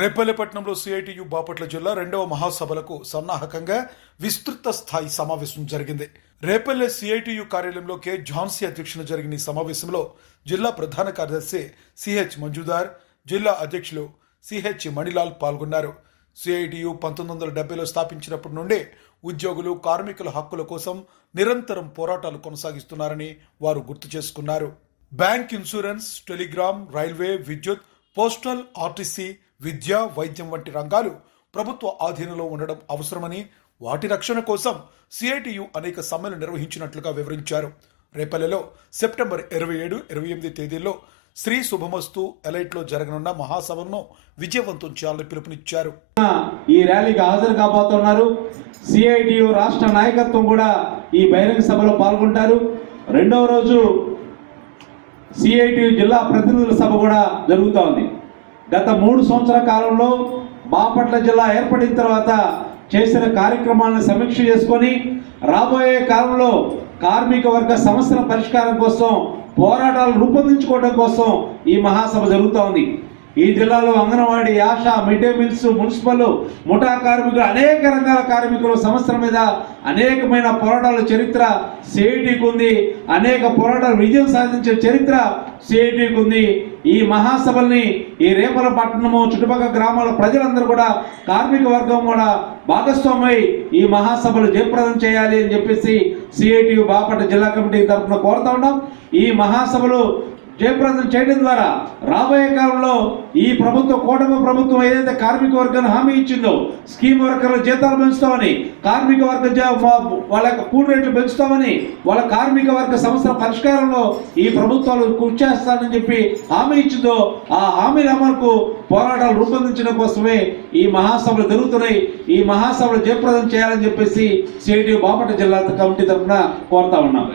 రేపల్లెపట్నంలో CITU Bapatla జిల్లా 2వ మహాసభలకు సన్నాహకంగా విస్తృత స్థాయి సమావేశం జరిగింది. రేపల్లె సిఐటియు కార్యాలయంలో కె ఝాన్సీ అధ్యక్షతన జరిగిన ఈ సమావేశంలో జిల్లా ప్రధాన కార్యదర్శి సిహెచ్ మంజుదార్, జిల్లా అధ్యక్షులు సిహెచ్ మణిలాల్ పాల్గొన్నారు. సిఐటియు 1970లో స్థాపించినప్పటి నుండి ఉద్యోగులు, కార్మికుల హక్కుల కోసం నిరంతరం పోరాటాలు కొనసాగిస్తున్నారని వారు గుర్తు చేసుకున్నారు. బ్యాంక్, ఇన్సూరెన్స్, టెలిగ్రామ్, రైల్వే, విద్యుత్, పోస్టల్, ఆర్టీసీ, విద్య, వైద్యం వంటి రంగాలు ప్రభుత్వ ఆధీనంలో ఉండడం అవసరమని, వాటి రక్షణ కోసం సిఐటియు అనేక సమ్మెలు నిర్వహించినట్లుగా వివరించారు. రేపల్లెలో సెప్టెంబర్ 27, 28 తేదీల్లో శ్రీ శుభమస్తు ఎలైట్లో జరగనున్న మహాసభను విజయవంతం చేయాలని పిలుపునిచ్చారు. ఈ ర్యాలీకి హాజరు కాబోతున్నారు. సిఐటియు రాష్ట్ర నాయకత్వం కూడా ఈ బహిరంగ సభలో పాల్గొంటారు. రెండవ రోజు సిఐటియు జిల్లా ప్రతినిధుల సభ కూడా జరుగుతోంది. గత 3 సంవత్సరాల కాలంలో బాపట్ల జిల్లా ఏర్పడిన తర్వాత చేసిన కార్యక్రమాలను సమీక్ష చేసుకొని రాబోయే కాలంలో కార్మిక వర్గ సమస్యల పరిష్కారం కోసం పోరాటాలు రూపొందించుకోవడం కోసం ఈ మహాసభ జరుగుతోంది. ఈ జిల్లాలో anganwadi, ASHA, mid day meals, municipal, ముఠా కార్మికులు, అనేక రంగాల కార్మికుల సమస్యల మీద అనేకమైన పోరాటాల చరిత్ర సిఐటికి ఉంది. అనేక పోరాటాలు విజయం సాధించే చరిత్ర సిఐటికి ఉంది. ఈ మహాసభల్ని ఈ రేపల్లెపట్నము చుట్టుపక్కల గ్రామాల ప్రజలందరూ కూడా, కార్మిక వర్గం కూడా భాగస్వామై ఈ మహాసభలు జయప్రదం చేయాలి అని చెప్పేసి సిఐటియు బాపట్ల జిల్లా కమిటీ తరఫున కోరుతా ఉన్నాం. ఈ మహాసభలు జయప్రదం చేయడం ద్వారా రాబోయే కాలంలో ఈ ప్రభుత్వం, కూటమి ప్రభుత్వం ఏదైతే కార్మిక వర్గాన్ని హామీ ఇచ్చిందో, స్కీమ్ వర్కర్ల జీతాలు పెంచుతామని, కార్మిక వర్గ వాళ్ళ యొక్క కూలి రేట్లు పెంచుతామని, వాళ్ళ కార్మిక వర్గ సమస్యల పరిష్కారంలో ఈ ప్రభుత్వాలు కృషి చేస్తానని చెప్పి హామీ ఇచ్చిందో, ఆ హామీల అమలుకు పోరాటాలు రూపొందించడం కోసమే ఈ మహాసభలు జరుగుతున్నాయి. ఈ మహాసభలు జయప్రదం చేయాలని చెప్పేసి సిఐటియు బాపట్ల జిల్లా కమిటీ తరఫున కోరుతా ఉన్నాం.